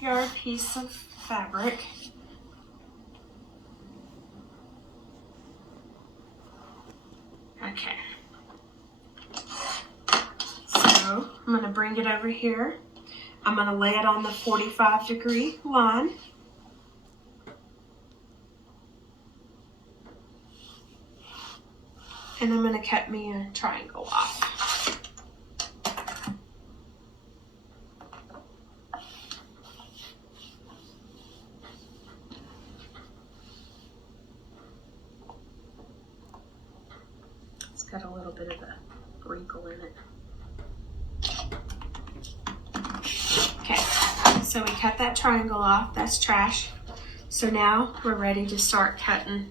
1/2 yard piece of fabric. Okay. So I'm going to bring it over here. I'm going to lay it on the 45-degree line. And I'm going to cut me a triangle off. It's got a little bit of a wrinkle in it. Okay, so we cut that triangle off. That's trash. So now we're ready to start cutting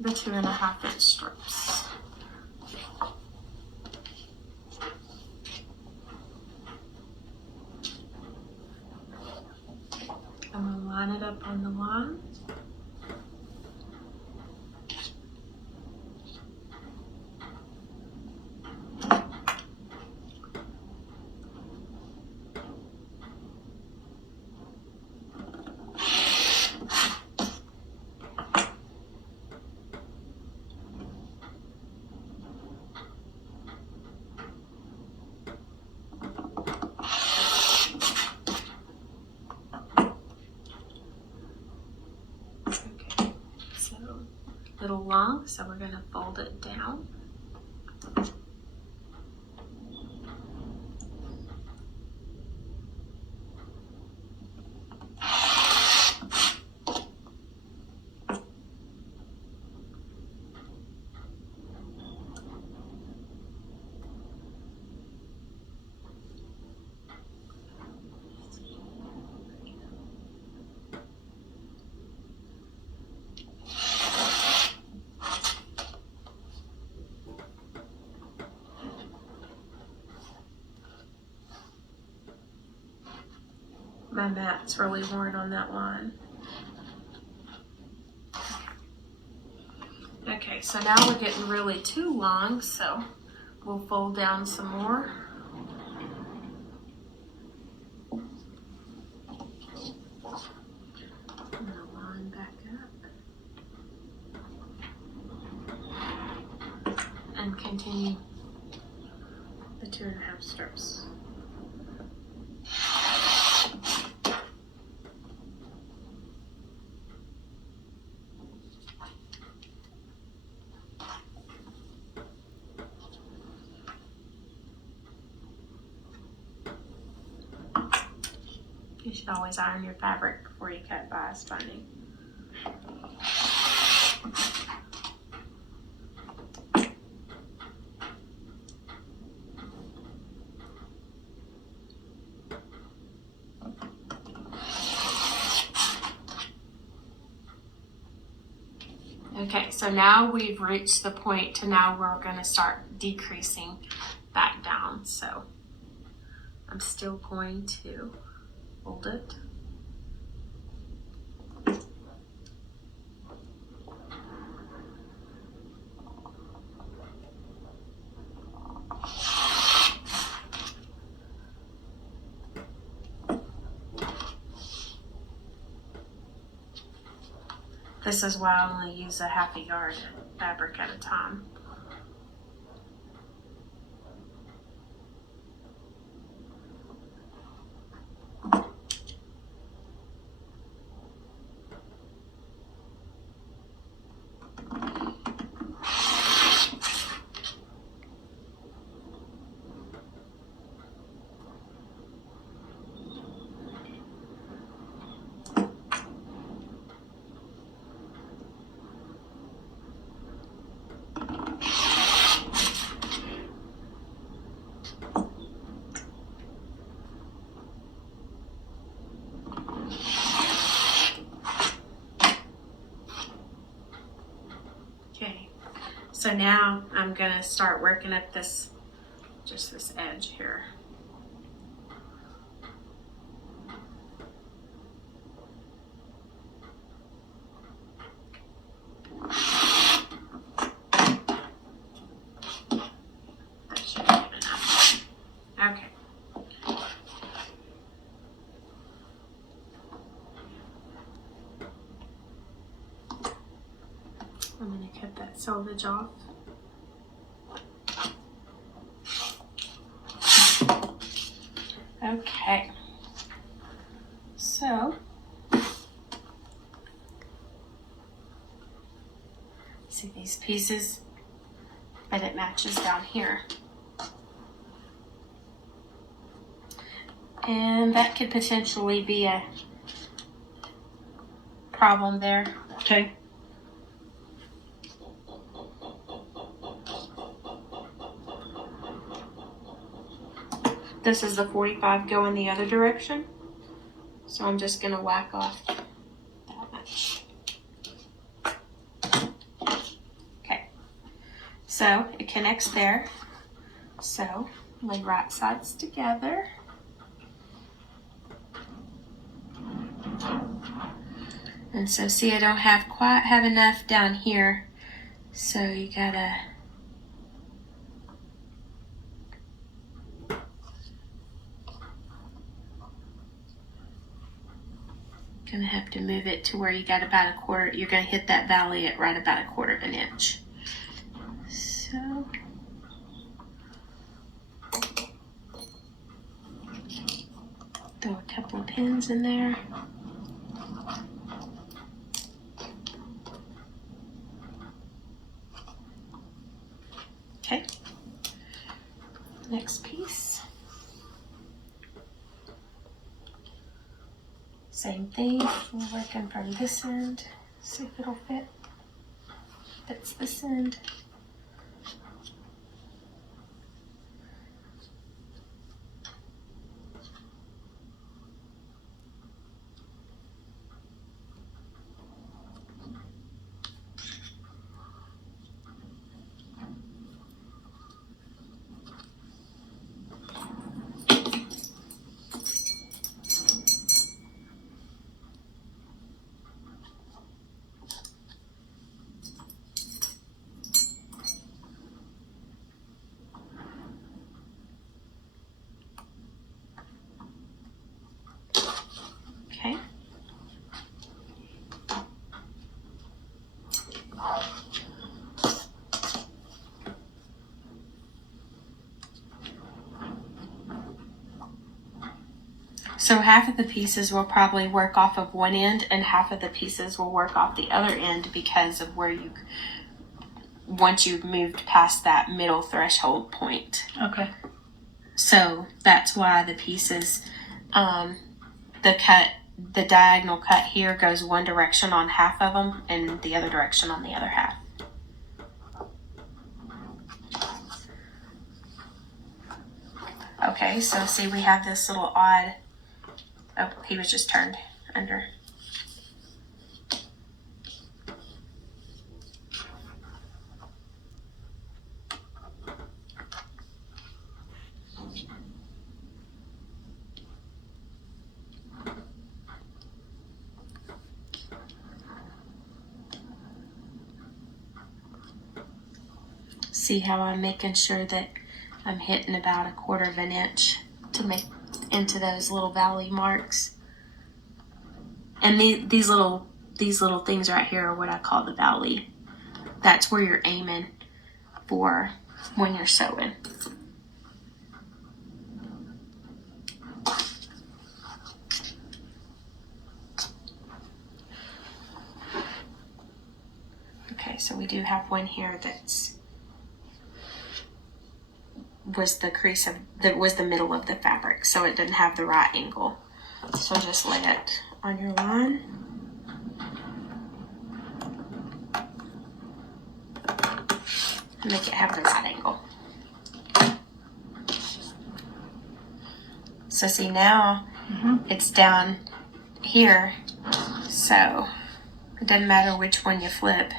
the 2.5-inch strips. I'm going to line it up on the line. Little long, so we're going to fold it down. My mat's really worn on that line. Okay, so now we're getting really too long, so we'll fold down some more. And the line back up. And continue the 2.5 strips. You should always iron your fabric before you cut bias binding. Okay, so now we've reached the point to now we're going to start decreasing back down. So I'm still going to fold it. This is why I only use a 1/2 yard fabric at a time. So now I'm gonna start working up this, just this edge here. That should be good enough. Okay. that selvage off. Okay, so see these pieces, but it matches down here. And that could potentially be a problem there. Okay. This is the 45 going the other direction. So I'm just gonna whack off that much. Okay, so it connects there. So lay right sides together. And so see, I don't quite have enough down here. So you gotta gonna have to move it to where you got about a quarter. You're gonna hit that valley at right about a quarter of an inch. So throw a couple of pins in there. Okay. Next piece. Same thing, we're working from this end, see if it'll fit. Fits this end. Okay. So half of the pieces will probably work off of one end and half of the pieces will work off the other end because of where once you've moved past that middle threshold point. Okay. So that's why the pieces, the diagonal cut here goes one direction on half of them and the other direction on the other half. Okay, so see we have this little odd, oh, he was just turned under. See how I'm making sure that I'm hitting about a quarter of an inch to make into those little valley marks. And these little things right here are what I call the valley. That's where you're aiming for when you're sewing. Okay, so we do have one here was the crease that was the middle of the fabric, so it didn't have the right angle. So just lay it on your line. And make it have the right angle. So see now it's down here, so it doesn't matter which one you flip.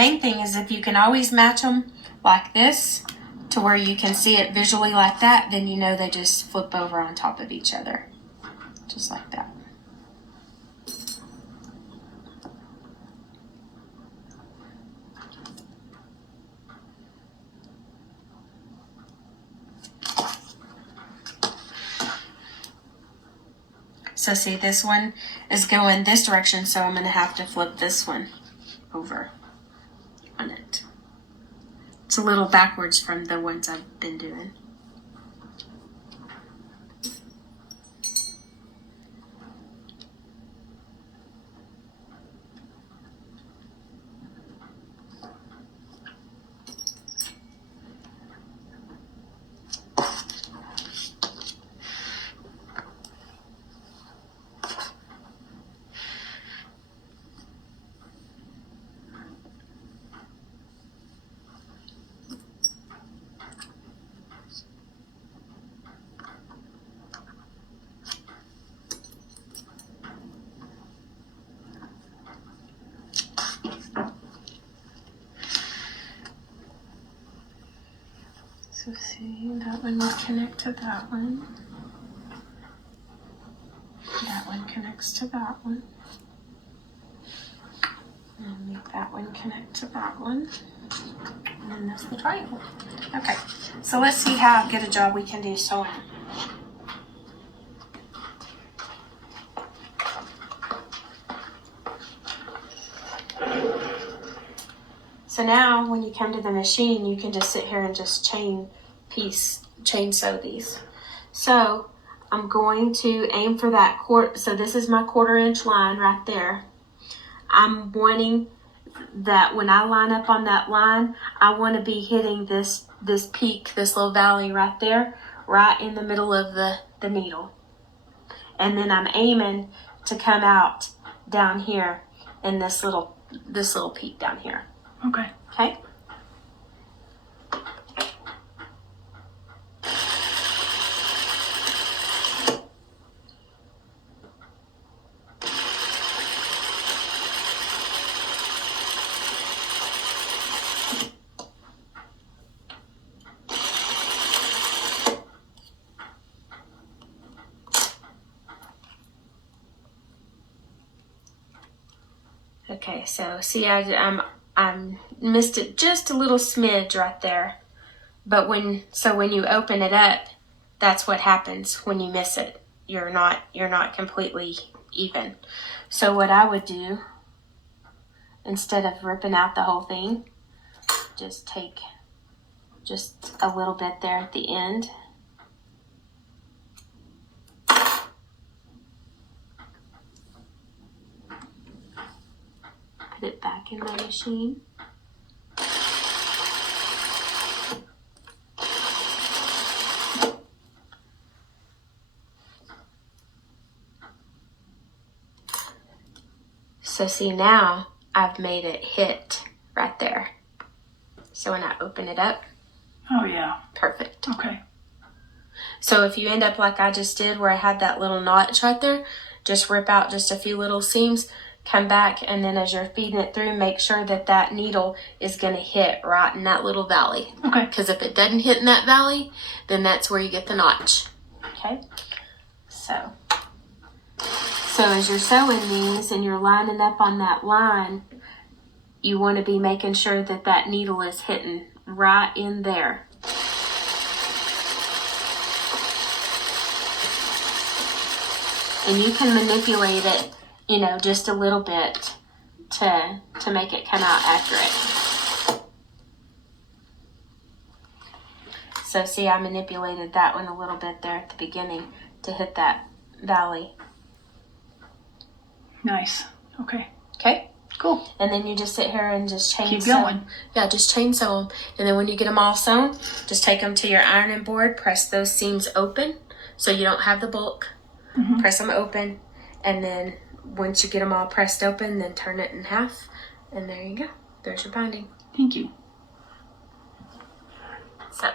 main thing is if you can always match them like this to where you can see it visually like that, then you know they just flip over on top of each other, just like that. So see, this one is going this direction, so I'm going to have to flip this one over on it. It's a little backwards from the ones I've been doing. So see, that one will connect to that one. That one connects to that one. And make that one connect to that one. And then that's the triangle. Okay, so let's see how good a job we can do sewing. So now when you come to the machine, you can just sit here and just chain sew these. So I'm going to aim for that quarter. So this is my 1/4 inch line right there. I'm wanting that when I line up on that line, I want to be hitting this peak, this little valley right there, right in the middle of the needle. And then I'm aiming to come out down here in this little peak down here. Okay. Okay? Okay, so see, I missed it just a little smidge right there. But when you open it up, that's what happens when you miss it. You're not completely even. So what I would do, instead of ripping out the whole thing, just take just a little bit there at the end. Put it back in my machine. So see, now I've made it hit right there. So when I open it up, oh yeah, perfect. Okay. So if you end up like I just did where I had that little notch right there, just rip out just a few little seams, come back, and then as you're feeding it through, make sure that that needle is going to hit right in that little valley. Okay. Because if it doesn't hit in that valley, then that's where you get the notch. Okay. So as you're sewing these and you're lining up on that line, you want to be making sure that that needle is hitting right in there. And you can manipulate it, just a little bit to make it come out accurate. So see, I manipulated that one a little bit there at the beginning to hit that valley. Nice. Okay. Okay? Cool. And then you just sit here and just chain Keep sew. going. Yeah, just chain sew them. And then when you get them all sewn, just take them to your ironing board, press those seams open so you don't have the bulk. Mm-hmm. Press them open, and then once you get them all pressed open, then turn it in half, and there you go. There's your binding. Thank you. So